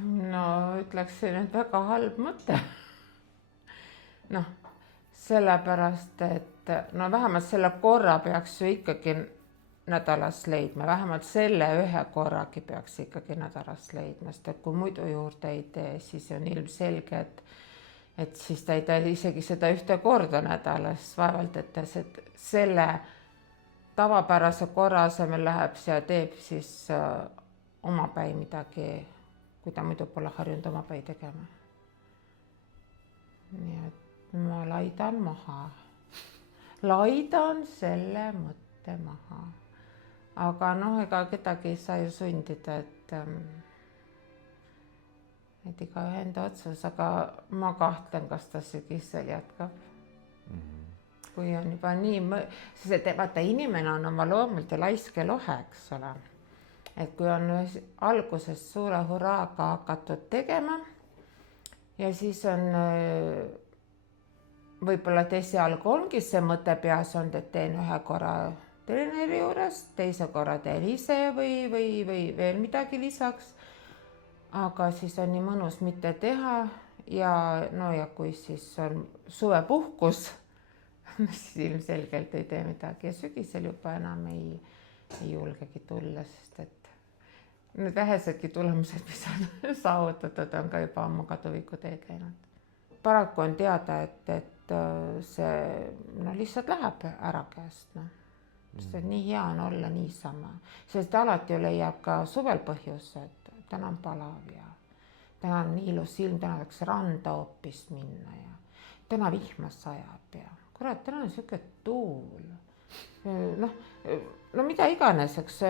no ütleksin, et väga halb mõte. Noh, sellepärast, et no vähemalt selle korra peaks ju ikkagi nädalas leidma, vähemalt selle ühe korragi peaks ikkagi nädalas leidma, sest et kui muidu juurde ei tee, siis on ilmselge, et siis ta ei tee isegi seda ühte korda nädalas, vaevalt, et ta selle tavapärase korra asemel läheb ja teeb siis omapäi midagi, kui ta muidu pole harjunud omapäi tegema. Nii et ma laidan maha. Laidan selle mõtte maha. Aga noh, ega kedagi ei saa ju sundida, et iga enda otsus, aga ma kahtlen, kas ta sügisel jätkab. Kui on juba nii, sest vaata, inimene on oma loomult ja laiske lohe, eks ole. Et kui on alguses suure hurraaga hakatud tegema ja siis on võib-olla esialgu ongi see mõte peas olnud, et teen ühe korra treeneri juures, teise korra teen ise või veel midagi lisaks. Aga siis on nii mõnus mitte teha ja no ja kui siis on suvepuhkus, siis ilmselgelt ei tee midagi ja sügisel juba enam ei julgegi tulla, sest et need vähesedki tulemused, mis on saavutatud, on ka juba ammu kaduviku teed läinud. Paraku on teada, et see lihtsalt läheb ära käest. Sest nii hea on olla niisama, sest alati ju leiab ka suvel põhjus, et täna on palav ja täna on nii ilus ilm, täna võiks randa hoopis minna ja täna vihmas sajab ja kurat, täna on siuke tuul. No mida iganes, eks